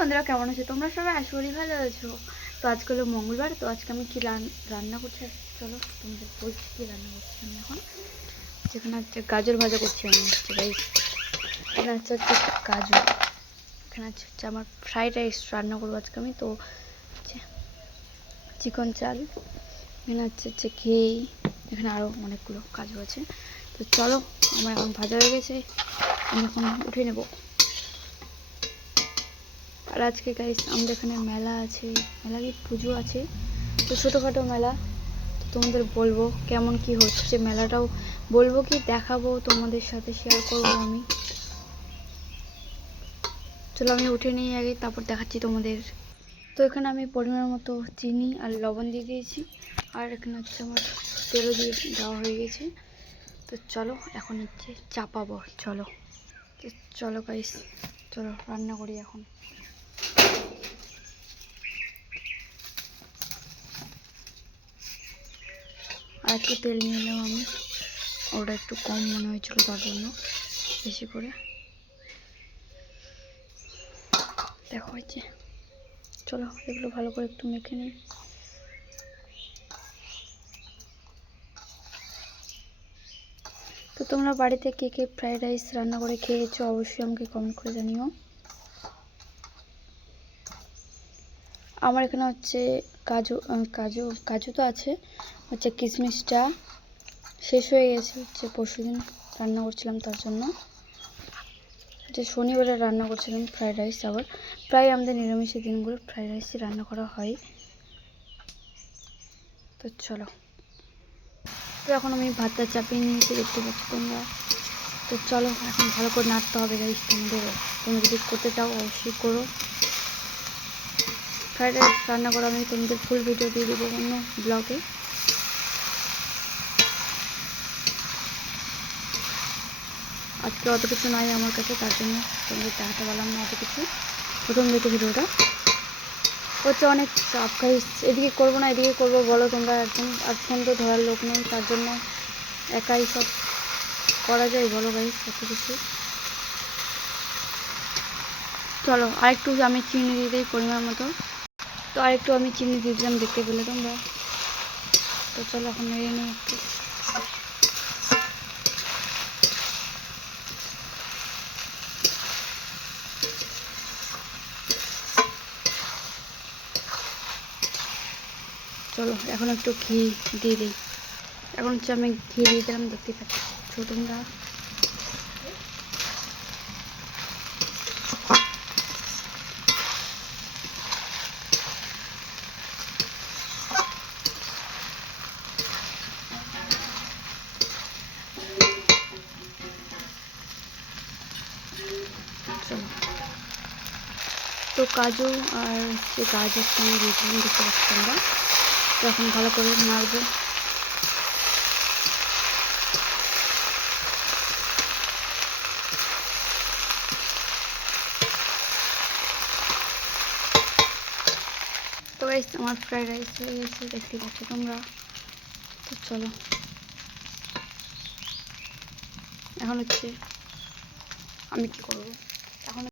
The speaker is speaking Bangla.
বন্ধুরা, কেমন আছো তোমরা সবাই? আশা করি ভালো আছো। তো আজকে হলো মঙ্গলবার, তো আজকে আমি কি রান্না করছি চলো তোমাদের বলছি কি রান্না করছি আমি এখন। যেখানে হচ্ছে গাজর ভাজা করছি আমি, হচ্ছে গাইস। এখানে হচ্ছে কাজু, এখানে হচ্ছে আমার ফ্রাইড রাইস রান্না করবো আজকে আমি। তো হচ্ছে চিকন চাল, এখানে হচ্ছে ঘি, এখানে আরও অনেকগুলো কাজু আছে। তো চলো, আমার এখন ভাজা হয়ে গেছে, আমি এখন উঠে নেব। আর আজকে গাইস আমাদের এখানে মেলা আছে, মেলা কি পুজো আছে, তো ছোটোখাটো মেলা। তো তোমাদের বলবো কেমন কি হচ্ছে মেলাটাও বলবো, কি দেখাবো তোমাদের সাথে শেয়ার করবো আমি। চলো আমি উঠে নিয়ে আগে, তারপর দেখাচ্ছি তোমাদের। তো এখানে আমি পরিমাণ মতো চিনি আর লবণ দিয়ে দিয়েছি, আর এখানে হচ্ছে আমার তেলও দিয়ে দেওয়া হয়ে গেছে। তো চলো এখন হচ্ছে চাপাবো। চলো তো চলো গাইস, চলো রান্না করি এখন। আর একটু তেল নিয়ে নিলাম আমি, ওটা একটু কম মনে হয়েছিল তার জন্য বেশি করে দেখো হয়েছে। চলো এগুলো ভালো করে একটু মেখে নিই। তো তোমরা বাড়িতে কে কে ফ্রাইড রাইস রান্না করে খেয়েছো অবশ্যই আমাকে কমেন্ট করে জানিও। আমার এখানে হচ্ছে কাজু কাজু কাজু তো আছে, হচ্ছে কিশমিশটা শেষ হয়ে গেছে, হচ্ছে পরশুদিন রান্না করছিলাম তার জন্য। যে শনিবারে রান্না করছিলাম ফ্রাইড রাইস, আবার প্রায় আমাদের নিরামিষের দিনগুলো ফ্রাইড রাইসই রান্না করা হয়। তো চলো, তো এখন আমি ভাতটা চাপিয়ে নিয়েছি, দেখতে পাচ্ছি তোমরা। তো চলো এখন ভালো করে নাড়তে হবে গাইস তোমাদেরও, তোমরা যদি করতে চাও অবশ্যই করো। ফ্রাইড রাইস রান্না করা আমি তোমাদের ফুল ভিডিও দিয়ে দেবো অন্য ব্লগে। আজকে অত কিছু নাই আমার কাছে, তার জন্য তোমাদের দেখাতে পারলাম না অত কিছু। প্রথম দেখে ভিডিওটা হচ্ছে অনেক চাপ গাইস, এদিকে করবো না এদিকে করবো বলো তোমরা একদম, আর ফোন তো ধরার লোক নেই, তার জন্য একাই সব করা যায় বলো গাইস এত কিছু। চলো আরেকটু আমি চিনি দিয়ে দিই পরিমাণ মতো। তো আরেকটু আমি চিনি দিয়ে দিলাম, দেখতে পেলে তোমরা। তো চলো এখন নেড়ে নিই একটু। চলো এখন একটু ঘি দিয়ে দিই। এখন হচ্ছে আমি ঘি দিয়ে দিলাম, দেখতে পাচ্ছ তোমরা। চলো তো কাজু আর যে গাজরটা আমি দিয়েছিলাম, দেখতে পাচ্ছি তোমরা। তো এখন ভালো করে নাড়বো। তো গাইস আমার ফ্রাইড রাইস হয়ে গেছে, দেখতে পাচ্ছ তোমরা। তো চলো এখন হচ্ছে আমি কি করবো এখন।